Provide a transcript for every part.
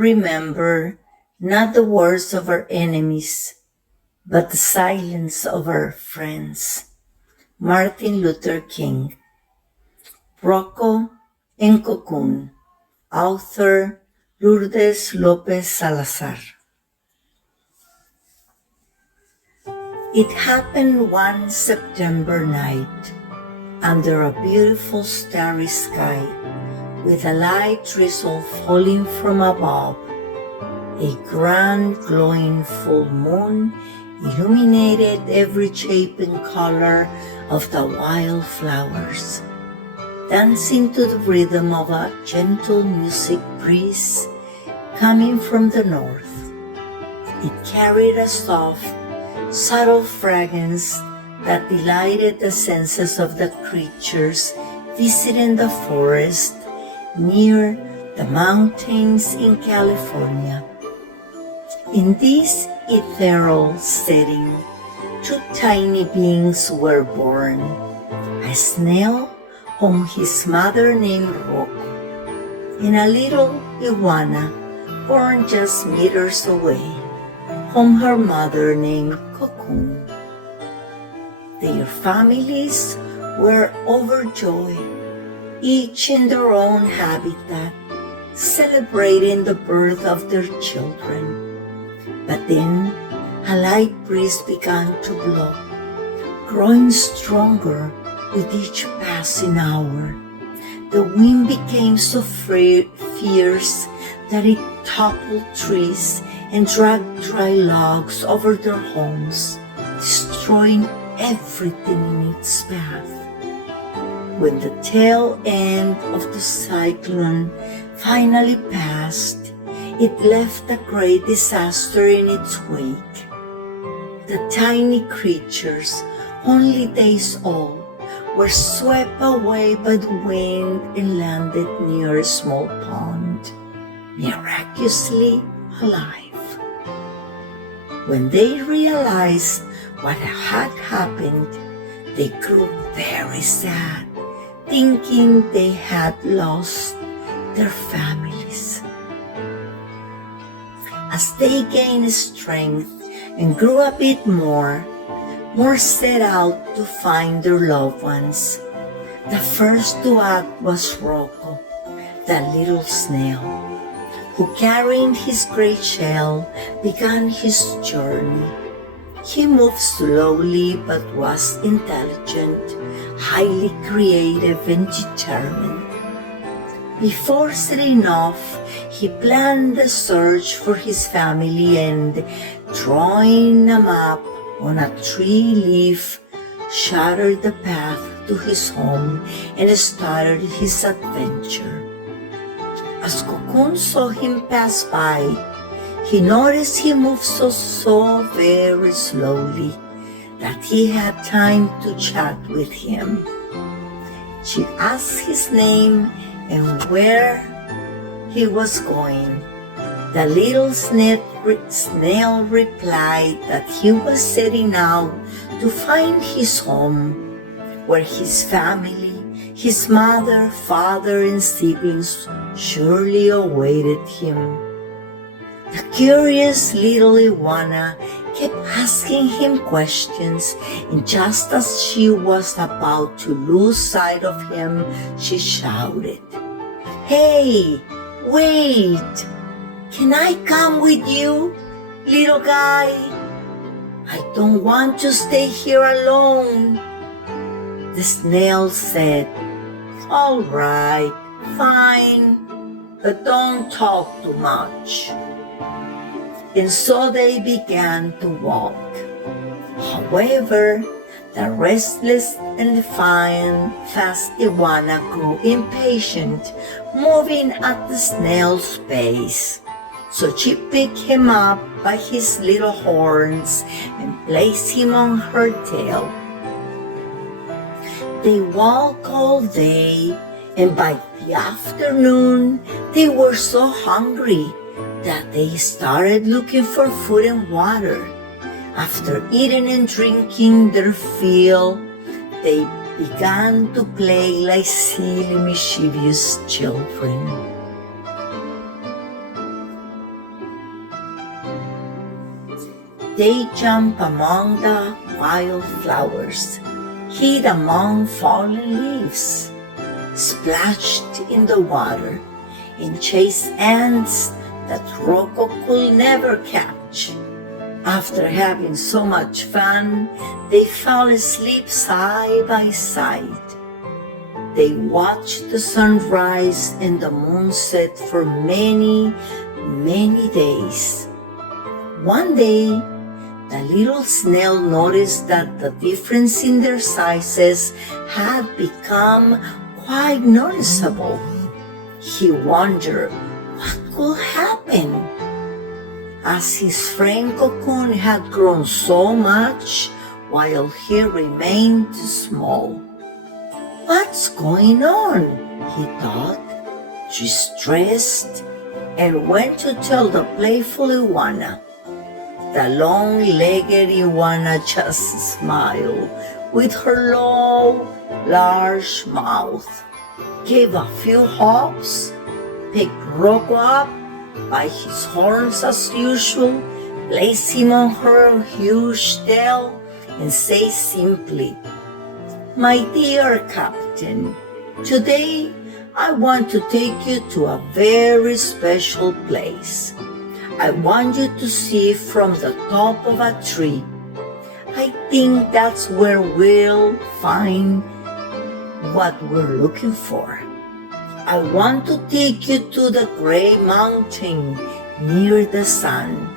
remember not the words of our enemies, but the silence of our friends. Martin Luther King. Roko and Cocun. Author Lourdes Lopez Salazar. It happened one September night, under a beautiful starry sky, with a light drizzle falling from above. A grand glowing full moon illuminated every shape and color of the wildflowers. Dancing to the rhythm of a gentle music breeze coming from the north, it carried a soft, subtle fragrance that delighted the senses of the creatures visiting the forest near the mountains in California. In this ethereal setting, two tiny beings were born, a snail whom his mother named Roko, and a little iguana born just meters away, whom her mother named Cocun. Their families were overjoyed, each in their own habitat, celebrating the birth of their children. But then a light breeze began to blow, growing stronger with each passing hour. The wind became so fierce that it toppled trees and dragged dry logs over their homes, destroying everything in its path. When the tail end of the cyclone finally passed, it left a great disaster in its wake. The tiny creatures, only days old, were swept away by the wind and landed near a small pond, miraculously alive. When they realized what had happened, they grew very sad, thinking they had lost their families. As they gained strength and grew a bit more set out to find their loved ones. The first to act was Roko, the little snail, who carrying his great shell began his journey. He moved slowly but was intelligent, highly creative and determined. Before setting off, he planned the search for his family and, drawing a map on a tree leaf, charted the path to his home and started his adventure. As Cocun saw him pass by, he noticed he moved so very slowly that he had time to chat with him. She asked his name and where he was going. The little snail replied that he was setting out to find his home, where his family, his mother, father, and siblings surely awaited him. The curious little iguana kept asking him questions, and just as she was about to lose sight of him, she shouted, "Hey, wait! Can I come with you, little guy? I don't want to stay here alone." The snail said, "All right, fine, but don't talk too much." And so they began to walk. However, the restless and fast iguana grew impatient, moving at the snail's pace. So she picked him up by his little horns and placed him on her tail. They walked all day, and by the afternoon, they were so hungry that they started looking for food and water. After eating and drinking their fill, they began to play like silly, mischievous children. They jump among the wildflowers, hid among fallen leaves, splashed in the water, and chased ants that Roko could never catch. After having so much fun, they fell asleep side by side. They watched the sun rise and the moon set for many, many days. One day, the little snail noticed that the difference in their sizes had become quite noticeable. He wondered what could happen, as his friend Cocun had grown so much while he remained small. What's going on? He thought, distressed, and went to tell the playful iguana. The long-legged iguana just smiled with her long, large mouth, gave a few hops, picked Roko up by his horns as usual, placed him on her huge tail, and said simply, "My dear Captain, today I want to take you to a very special place. I want you to see from the top of a tree. I think that's where we'll find what we're looking for. I want to take you to the Gray Mountain near the sun,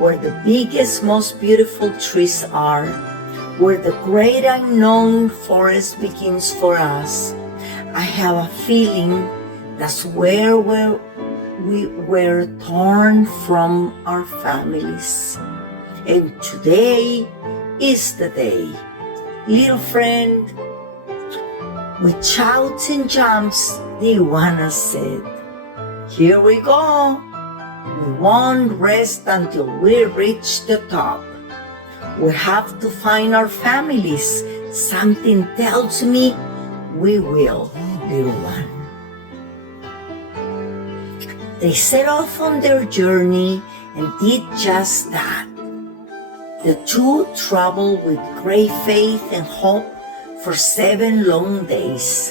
where the biggest, most beautiful trees are, where the great unknown forest begins for us. I have a feeling that's where we were torn from our families. And today is the day." Little friend, with shouts and jumps, the iguana said, "Here we go. We won't rest until we reach the top. We have to find our families. Something tells me we will, little one." They set off on their journey and did just that. The two traveled with great faith and hope for 7 long days.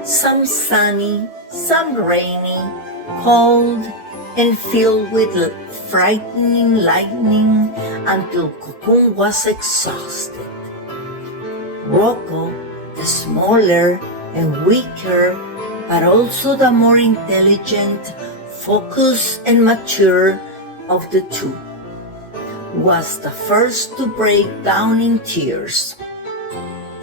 Some sunny, some rainy, cold, and filled with frightening lightning until Cocun was exhausted. Roko, the smaller and weaker, but also the more intelligent, focused, and mature of the two, was the first to break down in tears.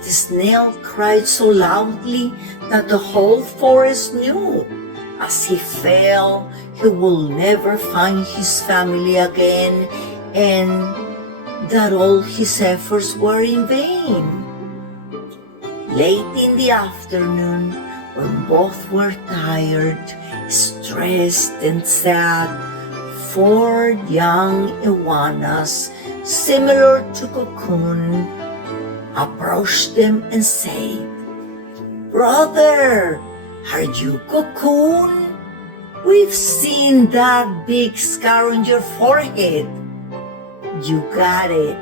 The snail cried so loudly that the whole forest knew. As he fell, he would never find his family again, and that all his efforts were in vain. Late in the afternoon, when both were tired, stressed, and sad, 4 young iguanas, similar to Cocun, approached them and said, "Brother, are you Cocun? We've seen that big scar on your forehead. You got it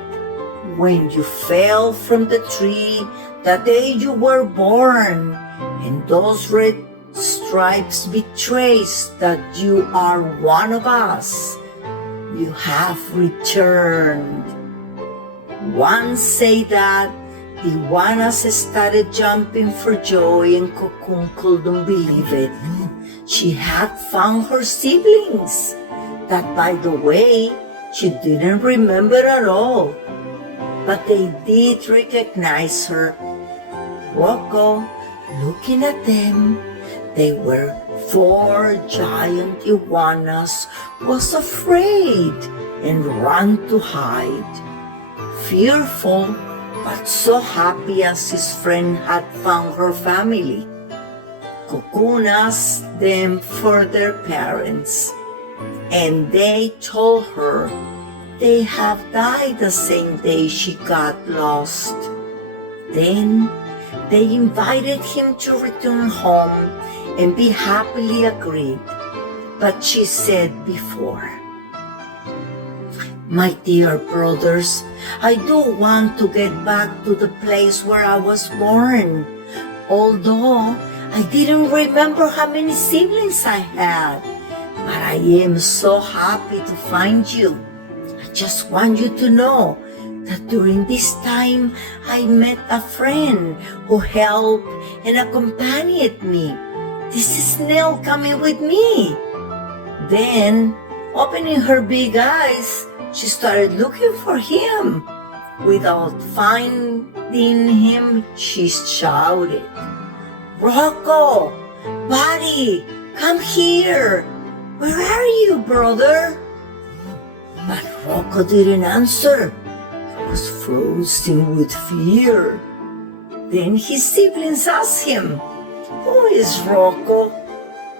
when you fell from the tree the day you were born, and those red stripes betrays that you are one of us. You have returned." Once say that, the iguanas started jumping for joy, and Cocun couldn't believe it. She had found her siblings, that, by the way, she didn't remember at all. But they did recognize her. Roko, looking at them, they were 4 giant iguanas, was afraid and ran to hide, fearful but so happy as his friend had found her family. Cocun asked them for their parents, and they told her they have died the same day she got lost. Then they invited him to return home and be happily agreed. But she said before, My dear brothers, I do want to get back to the place where I was born, although I didn't remember how many siblings I had. But I am so happy to find you. I just want you to know that during this time I met a friend who helped and accompanied me. This is SNAIL coming with me. Then, opening her big eyes, she started looking for him. Without finding him, she shouted, "Roko, buddy, come here. Where are you, brother?" But Roko didn't answer. He was frozen with fear. Then his siblings asked him, "Who is Roko?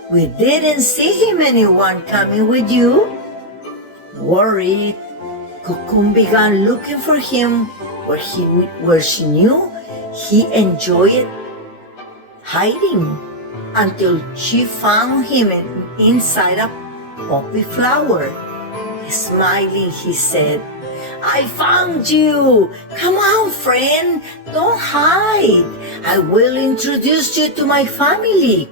We didn't see him. Anyone coming with you?" Worried, Cocun began looking for him where she knew he enjoyed hiding until she found him inside a poppy flower. Smiling, he said, "I found you. Come on, friend. Don't hide. I will introduce you to my family."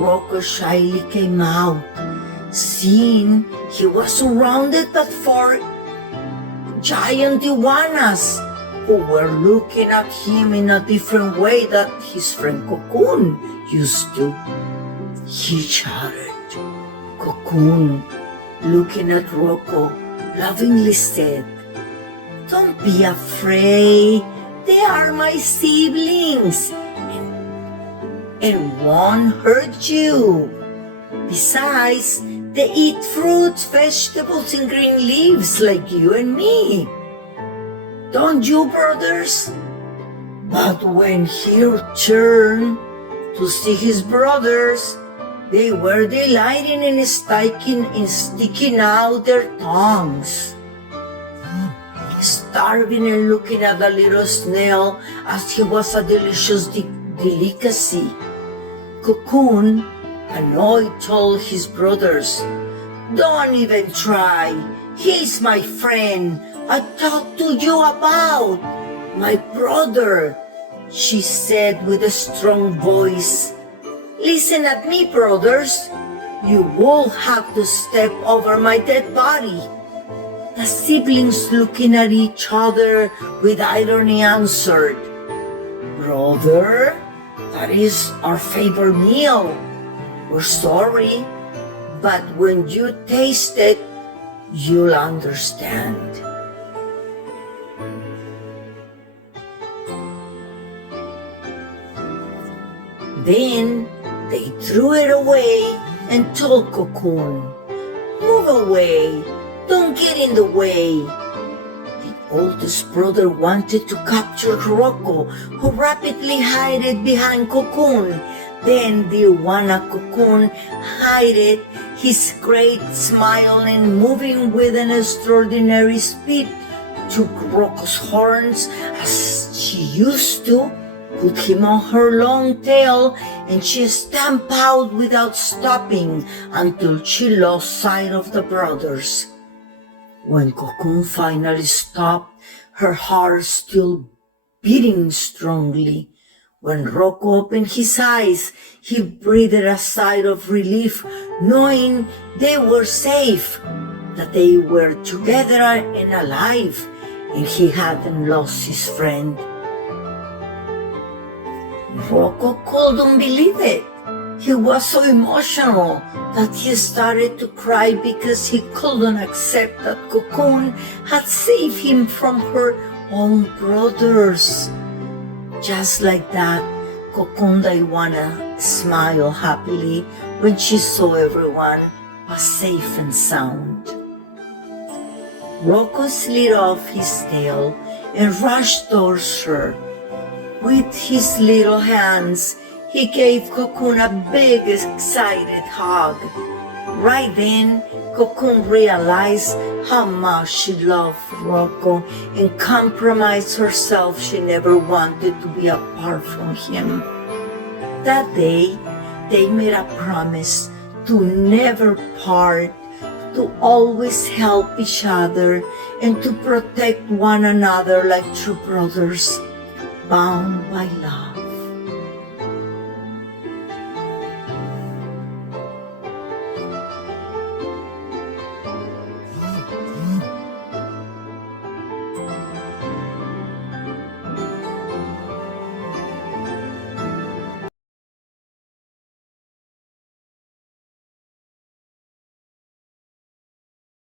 Roko shyly came out, seeing he was surrounded by 4 giant iguanas who were looking at him in a different way that his friend Cocun used to. He shouted. Cocun, looking at Roko, lovingly said, "Don't be afraid. They are my siblings and won't hurt you. Besides, they eat fruits, vegetables, and green leaves like you and me. Don't you, brothers?" But when he turned to see his brothers, they were delighting and sticking out their tongues, starving and looking at the little snail as he was a delicious delicacy. Cocun, annoyed, told his brothers, "Don't even try. He's my friend I talked to you about. My brother," she said with a strong voice. "Listen at me, brothers. You will have to step over my dead body." The siblings, looking at each other with irony, answered, "Brother, that is our favorite meal. We're sorry, but when you taste it, you'll understand." Then they threw it away and told Cocun, "Move away, don't get in the way." The oldest brother wanted to capture Roko, who rapidly hid behind Cocun. Then the iguana Cocun hid his great smile and, moving with an extraordinary speed, took Roko's horns as she used to, put him on her long tail, and she stamped out without stopping until she lost sight of the brothers. When Cocun finally stopped, her heart still beating strongly. When Roko opened his eyes, he breathed a sigh of relief, knowing they were safe, that they were together and alive, and he hadn't lost his friend. Roko couldn't believe it. He was so emotional that he started to cry because he couldn't accept that Cocun had saved him from her own brothers. Just like that, Cocun the iguana smiled happily when she saw everyone was safe and sound. Roko slid off his tail and rushed towards her. With his little hands, he gave Cocun a big, excited hug. Right then, Cocun realized how much she loved Roko and compromised herself. She never wanted to be apart from him. That day, they made a promise to never part, to always help each other and to protect one another like true brothers, bound by love.